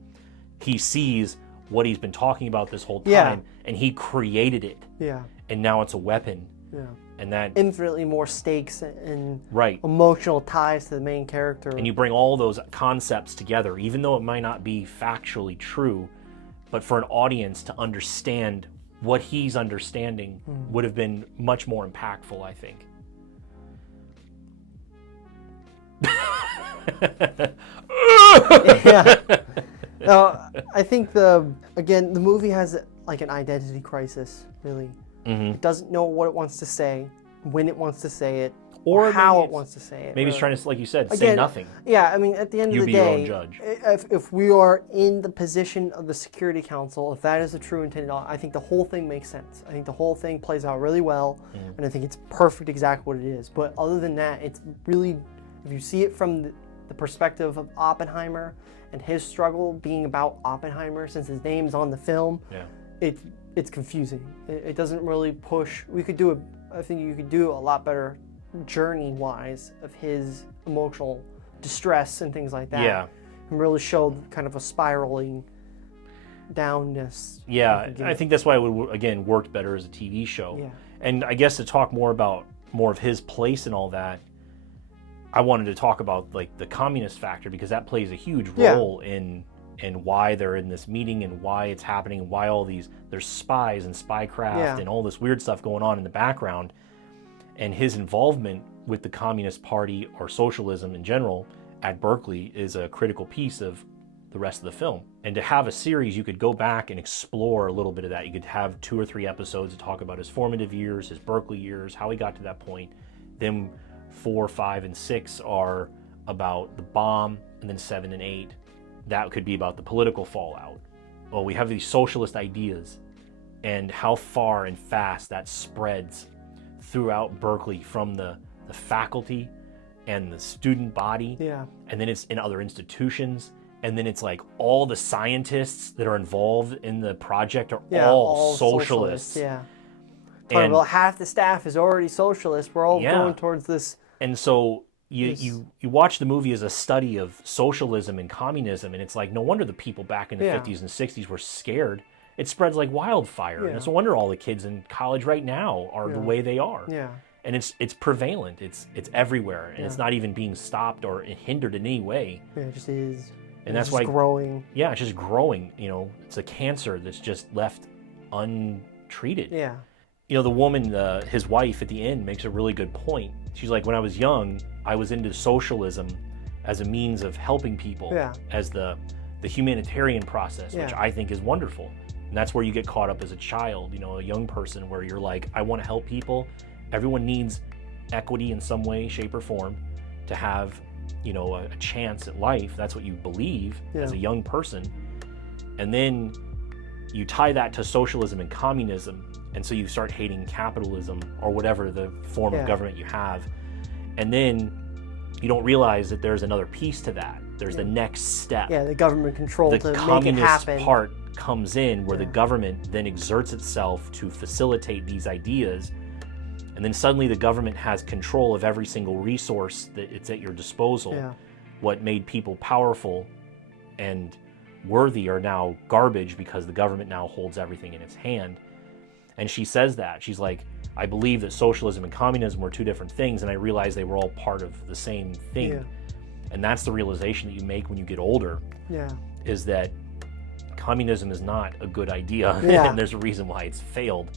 he sees what he's been talking about this whole time, Yeah. and he created it, Yeah. and now it's a weapon. Yeah. And that Infinitely more stakes and right. emotional ties to the main character. And you bring all those concepts together, even though it might not be factually true, but for an audience to understand what he's understanding would have been much more impactful, I think. Yeah. No, I think the movie has like an identity crisis, really. Mm-hmm. It doesn't know what it wants to say, when it wants to say it, Or or how maybe it wants to say it. Maybe he's really. trying to, like you said, say Again, nothing. Yeah, I mean, at the end You of the be your own day, judge. if we are in the position of the Security Council, if that is the true intended, I think the whole thing makes sense. I think the whole thing plays out really well, and I think it's perfect exactly what it is. But other than that, it's really, if you see it from the perspective of Oppenheimer and his struggle being about Oppenheimer, since his name's on the film, Yeah. it's confusing. It doesn't really push. I think you could do a lot better journey-wise of his emotional distress and things like that. Yeah. And really show kind of a spiraling downness. Yeah, I think that's why it would, again, worked better as a TV show. Yeah. And I guess to talk more of his place and all that, I wanted to talk about like the communist factor, because that plays a huge role in why they're in this meeting and why it's happening and why there's spies and spycraft and all this weird stuff going on in the background. And his involvement with the Communist Party or socialism in general at Berkeley is a critical piece of the rest of the film. And to have a series, you could go back and explore a little bit of that. You could have 2 or 3 episodes to talk about his formative years, his Berkeley years, how he got to that point. Then 4, 5, and 6 are about the bomb, and then 7 and 8. That could be about the political fallout. Well, we have these socialist ideas, and how far and fast that spreads throughout Berkeley from the faculty and the student body, and then it's in other institutions, and then it's like all the scientists that are involved in the project are all socialists. Talking about half the staff is already socialist. We're all going towards this. And so you watch the movie as a study of socialism and communism, and it's like, no wonder the people back in the 50s and 60s were scared. It spreads like wildfire, and it's no wonder all the kids in college right now are the way they are. And it's prevalent. It's everywhere, and it's not even being stopped or hindered in any way. It just is. And that's why growing. Yeah, it's just growing. You know, it's a cancer that's just left untreated. You know, the woman, his wife at the end makes a really good point. She's like, when I was young, I was into socialism as a means of helping people, as the humanitarian process, which I think is wonderful. And that's where you get caught up as a child, you know, a young person, where you're like, I want to help people. Everyone needs equity in some way, shape, or form to have, you know, a chance at life. That's what you believe as a young person. And then you tie that to socialism and communism, and so you start hating capitalism or whatever the form of government you have. And then you don't realize that there's another piece to that. There's the next step. The government control to make it happen. The communist part comes in, where the government then exerts itself to facilitate these ideas. And then suddenly the government has control of every single resource that it's at your disposal. What made people powerful and worthy are now garbage, because the government now holds everything in its hand. And she says that. She's like, I believe that socialism and communism were two different things, and I realized they were all part of the same thing. And that's the realization that you make when you get older, is that communism is not a good idea, and there's a reason why it's failed.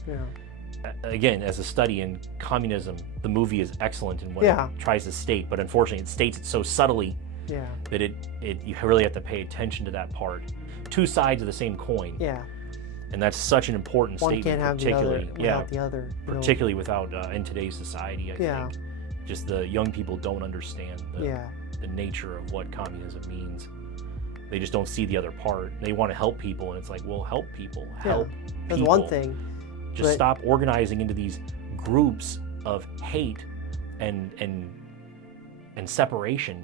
Again, as a study in communism, the movie is excellent in what it tries to state, but unfortunately it states it so subtly that you really have to pay attention to that part. Two sides of the same coin. And that's such an important statement, can't have particularly the other, particularly without in today's society. I think just the young people don't understand the nature of what communism means. They just don't see the other part. They want to help people, and it's like, well, help people. Help people. That's one thing. Just stop organizing into these groups of hate and separation,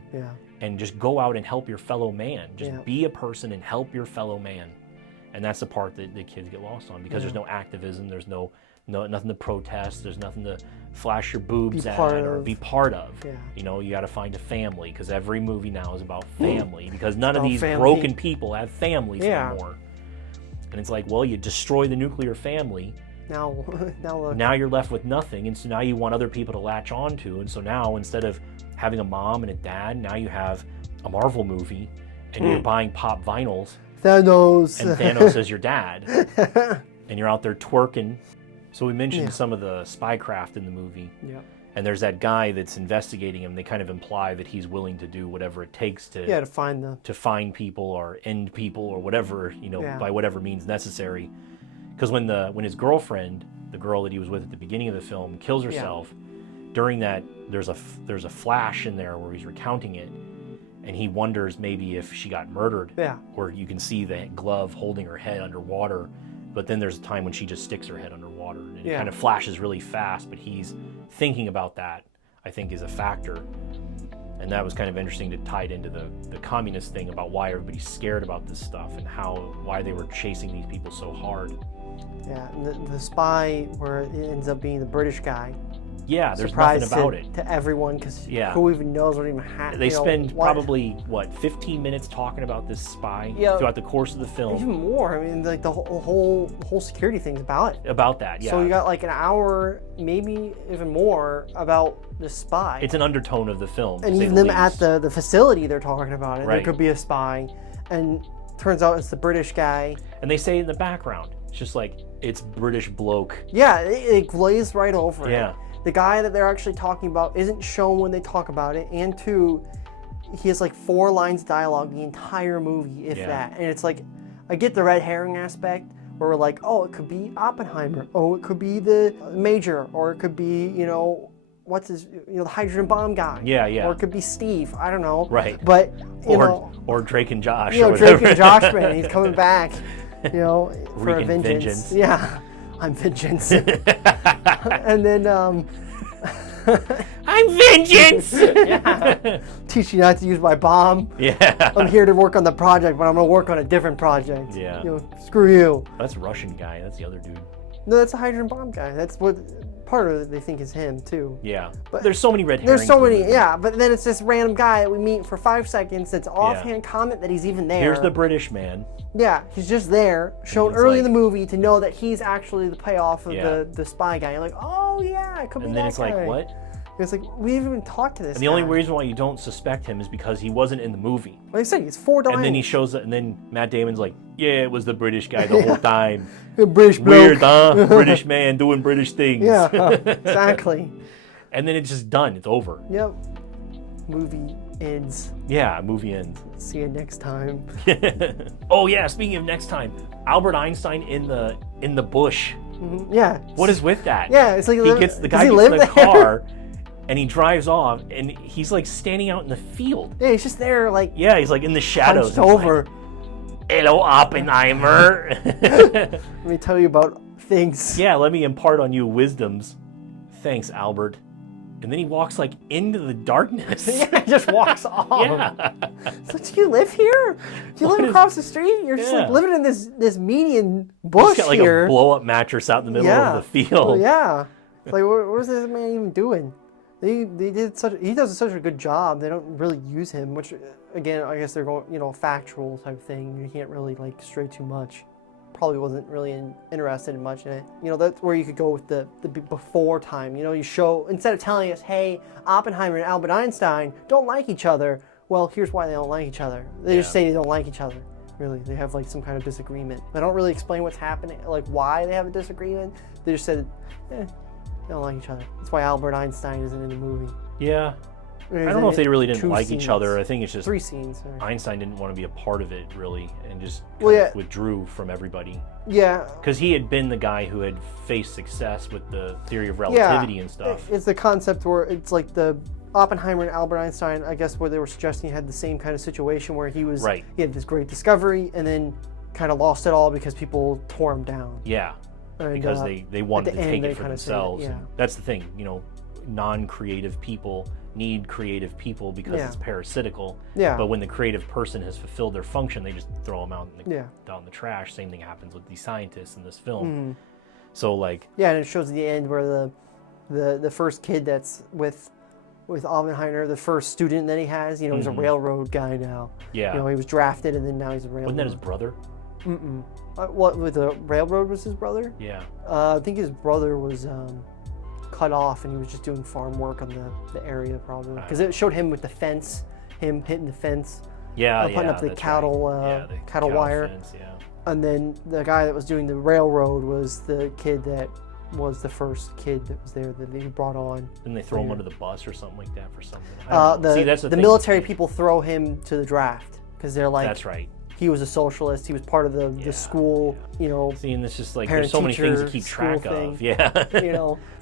and just go out and help your fellow man. Just be a person and help your fellow man. And that's the part that the kids get lost on, because there's no activism, there's nothing to protest, there's nothing to flash your boobs at or be part of. You know, you got to find a family, because every movie now is about family, because none of these broken people have families anymore. And it's like, well, you destroy the nuclear family. Now you're left with nothing, and so now you want other people to latch onto, and so now instead of having a mom and a dad, now you have a Marvel movie, and you're buying pop vinyls. Thanos. And Thanos is your dad. And you're out there twerking. So we mentioned some of the spycraft in the movie. And there's that guy that's investigating him. They kind of imply that he's willing to do whatever it takes to find people or end people or whatever, you know, by whatever means necessary. Because when his girlfriend, the girl that he was with at the beginning of the film, kills herself, during that there's a flash in there where he's recounting it. And he wonders maybe if she got murdered, where you can see the glove holding her head underwater. But then there's a time when she just sticks her head underwater, and it kind of flashes really fast. But he's thinking about that, I think, is a factor. And that was kind of interesting to tie it into the communist thing about why everybody's scared about this stuff and why they were chasing these people so hard. And the spy, where it ends up being the British guy. There's nothing about it. To everyone, because who even knows what even happened? They spend probably, 15 minutes talking about this spy throughout the course of the film. Even more. I mean, like the whole security thing's about it. About that, So you got like an hour, maybe even more, about the spy. It's an undertone of the film. And even them at the facility, they're talking about it. There could be a spy. And turns out it's the British guy. And they say it in the background. It's just like, it's British bloke. It glazed right over it. The guy that they're actually talking about isn't shown when they talk about it, and two, he has like 4 lines of dialogue the entire movie, if that. And it's like, I get the red herring aspect, where we're like, oh, it could be Oppenheimer, oh, it could be the Major, or it could be, you know, the hydrogen bomb guy. Or it could be Steve, I don't know. But, or Drake and Josh. Drake and Josh, man, he's coming back, for a vengeance. I'm vengeance. And then, I'm vengeance! yeah. Teach you not to use my bomb. Yeah. I'm here to work on the project, but I'm going to work on a different project. Yeah. You know, screw you. That's a Russian guy. That's the other dude. No, that's a hydrogen bomb guy. That's what part of it they think is him, too. Yeah. But there's so many red herrings. There's so many, in it. yeah. But then it's this random guy that we meet for 5 seconds that's offhand comment that he's even there. Here's the British man. Yeah, he's just there, shown he's early like- in the movie to know that he's actually the payoff of Yeah. the spy guy. You're like, oh yeah, it could be And that then it's guy. like, what? It's like, we haven't even talked to this And the only guy. reason why you don't suspect him is because he wasn't in the movie. Like I said, he's 4 dimes. And then he shows up, and then Matt Damon's like, yeah, it was the British guy the whole time. British Weird, bloke. huh? British man doing British things. Yeah, exactly. And then it's just done. It's over. Yep. Movie ends. Yeah, movie ends. See you next time. Oh yeah, speaking of next time, Albert Einstein in the bush. Yeah. What is with that? Yeah, it's like the guy gets in the car and he drives off and he's like standing out in the field. Yeah, he's just there like Yeah, he's like in the shadows. hunched over. Like, hello, Oppenheimer. Let me tell you about things. Yeah, let me impart on you wisdoms. Thanks, Albert. And then he walks like into the darkness. Yeah, he just walks off. Yeah. So do you live here? Do you live across the street? You're just like living in this median bush He's got like here. a blow up mattress out in the middle of the field. Yeah. Like, what's this man even doing? He does such a good job. They don't really use him, which, again, I guess they're going, factual type thing. You can't really, like, stray too much. Probably wasn't really interested in much in it. That's where you could go with the before time. You show, instead of telling us, hey, Oppenheimer and Albert Einstein don't like each other, well, here's why they don't like each other. They just say they don't like each other. Really, they have like some kind of disagreement. They don't really explain what's happening, like why they have a disagreement. They just said, they don't like each other. That's why Albert Einstein isn't in the movie. Yeah. I don't know if they really didn't like each other. I think it's just 3 scenes. Sorry. Einstein didn't want to be a part of it, really, and just withdrew from everybody. Yeah. Because he had been the guy who had faced success with the theory of relativity and stuff. It's the concept where it's like the Oppenheimer and Albert Einstein, I guess, where they were suggesting had the same kind of situation where he had this great discovery and then kind of lost it all because people tore him down. Yeah. And, because they wanted to take it for themselves. Yeah. That's the thing, non-creative people need creative people because it's parasitical. Yeah. But when the creative person has fulfilled their function, they just throw them out down the trash. Same thing happens with these scientists in this film. So like. Yeah, and it shows at the end where the first kid that's with Oppenheimer, the first student that he has, he's a railroad guy now. Yeah. He was drafted and then now he's a railroad. Wasn't that his brother? What, with the railroad was his brother? Yeah. I think his brother was cut off and he was just doing farm work on the area probably. Because it showed him with the fence, him hitting the fence. Yeah, putting up the cattle, the cattle wire. Fence, yeah. And then the guy that was doing the railroad was the kid that was the first kid that was there that he brought on. Didn't they throw him under the bus or something like that for something? See, that's the thing. military people throw him to the draft because they're like, that's right. He was a socialist. He was part of the school, See, and it's just like there's so many things to keep track of. Yeah.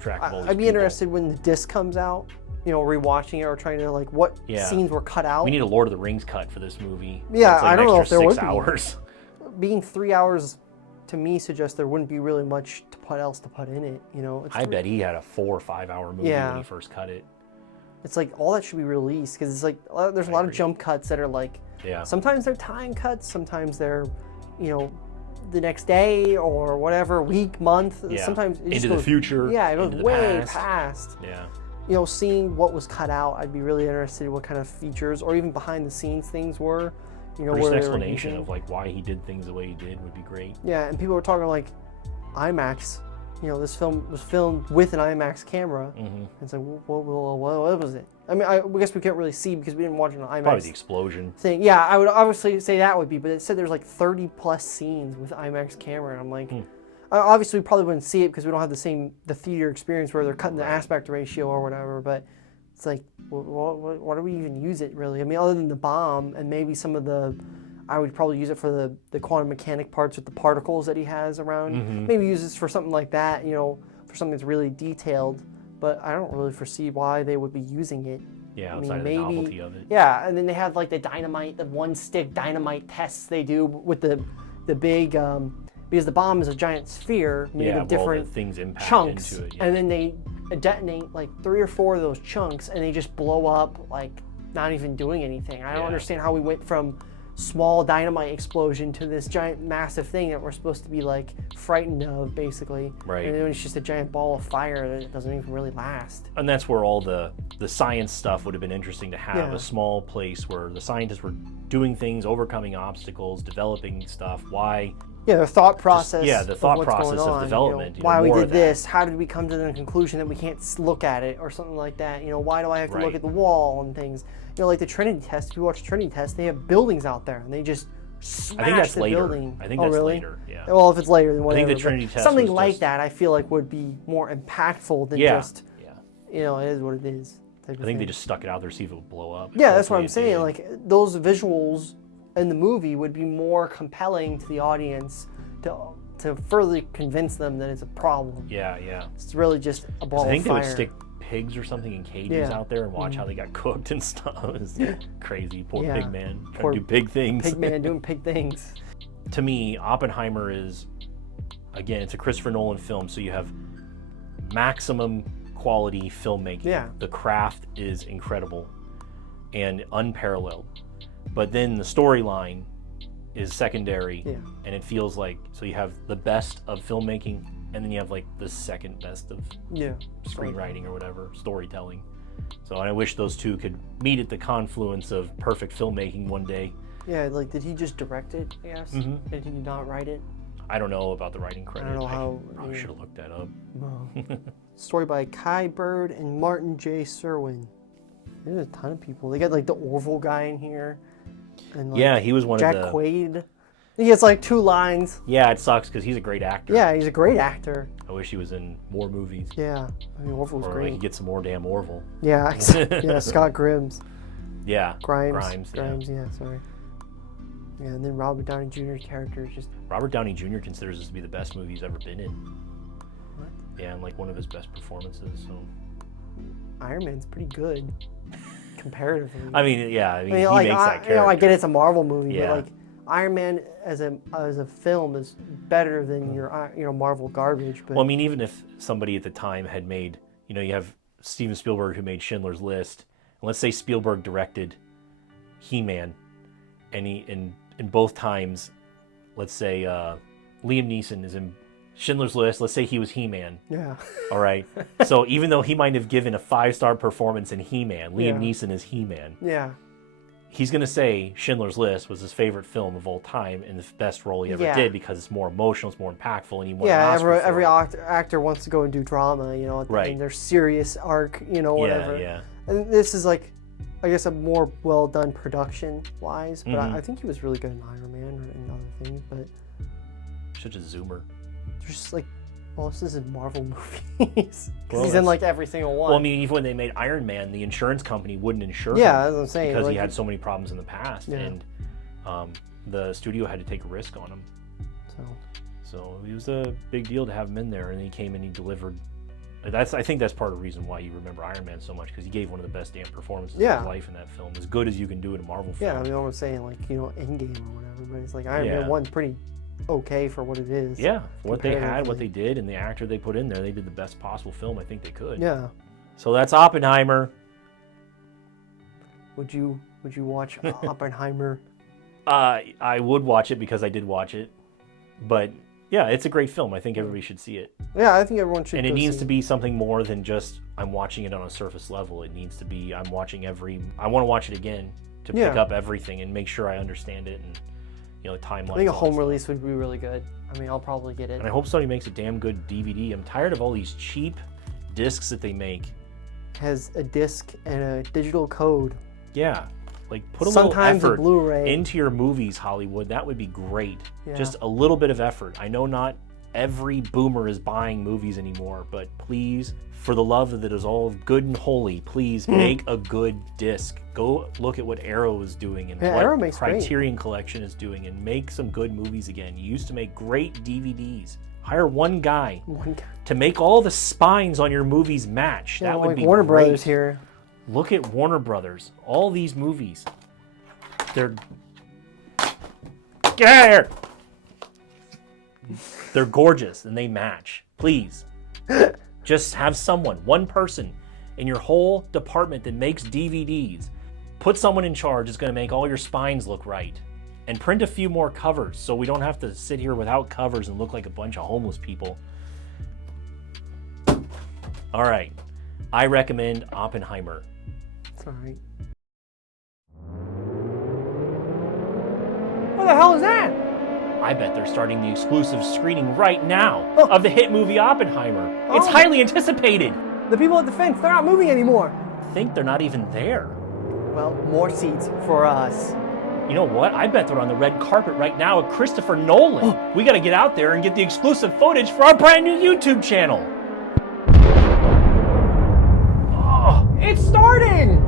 Track of all these I'd be people. interested when the disc comes out, rewatching it or trying to like what scenes were cut out. We need a Lord of the Rings cut for this movie. Yeah, like I don't know if there would 6 hours. Being 3 hours to me suggests there wouldn't be really much else to put in it. I bet he had a 4 or 5 hour movie when he first cut it. It's like all that should be released because it's like there's a lot of jump cuts that are like. Yeah. Sometimes they're time cuts. Sometimes they're, the next day or whatever, week, month. Yeah. Sometimes it into goes, the future. Yeah, it goes into the way past. past. Yeah. Seeing what was cut out, I'd be really interested in what kind of features or even behind the scenes things were. Or just an explanation of like why he did things the way he did would be great. Yeah, and people were talking like IMAX. This film was filmed with an IMAX camera. It's like, what was it? I mean, I guess we can't really see because we didn't watch it on IMAX. Probably the explosion thing. Yeah, I would obviously say that would be, but it said there's like 30 plus scenes with IMAX camera, and I'm like, obviously we probably wouldn't see it because we don't have the theater experience where they're cutting the aspect ratio or whatever. But it's like, what do we even use it really? I mean, other than the bomb and maybe some of the. I would probably use it for the quantum mechanic parts with the particles that he has around. Maybe use this for something like that, for something that's really detailed. But I don't really foresee why they would be using it. Yeah, outside of the novelty of it. Yeah, and then they have like the dynamite, the one stick dynamite tests they do with the big because the bomb is a giant sphere made of different things impact chunks, into it, and then they detonate like 3 or 4 of those chunks, and they just blow up, like not even doing anything. I don't understand how we went from small dynamite explosion to this giant massive thing that we're supposed to be like frightened of, basically. Right. And then it's just a giant ball of fire that doesn't even really last. And that's where all the science stuff would have been interesting to have. A small place where the scientists were doing things, overcoming obstacles, developing stuff. Why? Yeah, the thought process. Yeah, the thought of process of development. Why we did this? How did we come to the conclusion that we can't look at it or something like that? Why do I have to look at the wall and things? Like the Trinity test. If you watch Trinity test, they have buildings out there and they just smash the building. I think that's really? later. Yeah. Well, if it's later, then whatever. I think the Trinity test something was like just... that, I feel like would be more impactful than just. Yeah. It is what it is. I think they just stuck it out there to see if it would blow up. Yeah, that's what I'm saying. Like those visuals in the movie would be more compelling to the audience to further convince them that it's a problem. Yeah, yeah. It's really just a ball of fire. I think they would stick pigs or something in cages out there and watch how they got cooked and stuff. It's crazy. Poor pig man trying to do pig things. Pig man doing pig things. To me, Oppenheimer is, again, it's a Christopher Nolan film, so you have maximum quality filmmaking. Yeah. The craft is incredible and unparalleled. But then the storyline is secondary, and it feels like, so you have the best of filmmaking, and then you have like the second best of screenwriting or whatever, storytelling. So I wish those two could meet at the confluence of perfect filmmaking one day. Yeah, like did he just direct it, I guess? Mm-hmm. Did he not write it? I don't know about the writing credit. I don't know how. I probably should have looked that up. Story by Kai Bird and Martin J. Serwin. There's a ton of people. They got like the Orville guy in here. And like he was one Jack of the... Quaid. He gets like 2 lines. Yeah, it sucks because he's a great actor. Yeah, he's a great actor. I wish he was in more movies. Yeah, I mean Orville's great. Or he could get some more damn Orville. Yeah, yeah, Scott Grimes. Yeah, Grimes, yeah, sorry. Yeah, and then Robert Downey Jr.'s character is just... Robert Downey Jr. considers this to be the best movie he's ever been in. What? Yeah, and like one of his best performances, so... Iron Man's pretty good, comparatively. I mean, he like, makes that character. I get it's a Marvel movie, Yeah. but like Iron Man as a film is better than your Marvel garbage. But well, I mean, even if somebody at the time had made, you have Steven Spielberg who made Schindler's List, and let's say Spielberg directed He-Man, and in both times, let's say Liam Neeson is in Schindler's List, let's say he was He-Man. Yeah. All right. So even though he might have given a 5-star performance in He-Man, Liam Neeson is He-Man. Yeah. He's going to say Schindler's List was his favorite film of all time and the best role he ever did because it's more emotional, it's more impactful, and he won an Oscar for every it. actor wants to go and do drama, Right. in their serious arc, whatever. Yeah. And this is like, I guess, a more well done production wise, but I think he was really good in Iron Man and other things, but Such a zoomer. just like, well, this is Marvel movies. Because he's in like every single one. Well, I mean, even when they made Iron Man, the insurance company wouldn't insure him. Yeah, that's what I'm saying. Because like, he had so many problems in the past, and the studio had to take a risk on him. So it was a big deal to have him in there, and he came and he delivered. I think that's part of the reason why you remember Iron Man so much, because he gave one of the best damn performances of his life in that film, as good as you can do in a Marvel film. Yeah, I mean, what I'm saying, like, Endgame or whatever, but it's like Iron Man 1's pretty okay for what it is. Yeah, what they had, what they did, and the actor they put in there, they did the best possible film I think they could. Yeah. So that's Oppenheimer. Would you watch Oppenheimer? I would watch it because I did watch it, but yeah, it's a great film. I think everybody should see it. Yeah, I think everyone should. And it needs to be something more than just I'm watching it on a surface level. It needs to be I'm watching I want to watch it again to pick up everything and make sure I understand it and timelines. I think a home release would be really good. I mean, I'll probably get it. And I hope somebody makes a damn good DVD. I'm tired of all these cheap discs that they make. Has a disc and a digital code. Yeah. Like, put a Sometimes little effort a Blu-ray. into your movies, Hollywood. That would be great. Yeah. Just a little bit of effort. I know not every boomer is buying movies anymore, but please, for the love that is all good and holy, please make a good disc. Go look at what Arrow is doing and what Criterion Collection is doing, and make some good movies again. You used to make great DVDs. Hire one guy to make all the spines on your movies match. Yeah, that would like be Warner great. Brothers here. Look at Warner Brothers. All these movies. They're... Get out of here! They're gorgeous and they match. Please. Just have someone, one person in your whole department that makes DVDs. Put someone in charge that's going to make all your spines look right. And print a few more covers so we don't have to sit here without covers and look like a bunch of homeless people. All right. I recommend Oppenheimer. It's alright. What the hell is that? I bet they're starting the exclusive screening right now of the hit movie Oppenheimer. It's Oh. highly anticipated. The people at the fence, they're not moving anymore. I think they're not even there. Well, more seats for us. You know what? I bet they're on the red carpet right now with Christopher Nolan. We got to get out there and get the exclusive footage for our brand new YouTube channel. Oh, it's starting!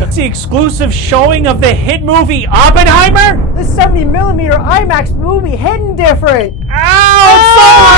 It's the exclusive showing of the hit movie Oppenheimer? This 70mm IMAX movie hitting different. Ow! It's so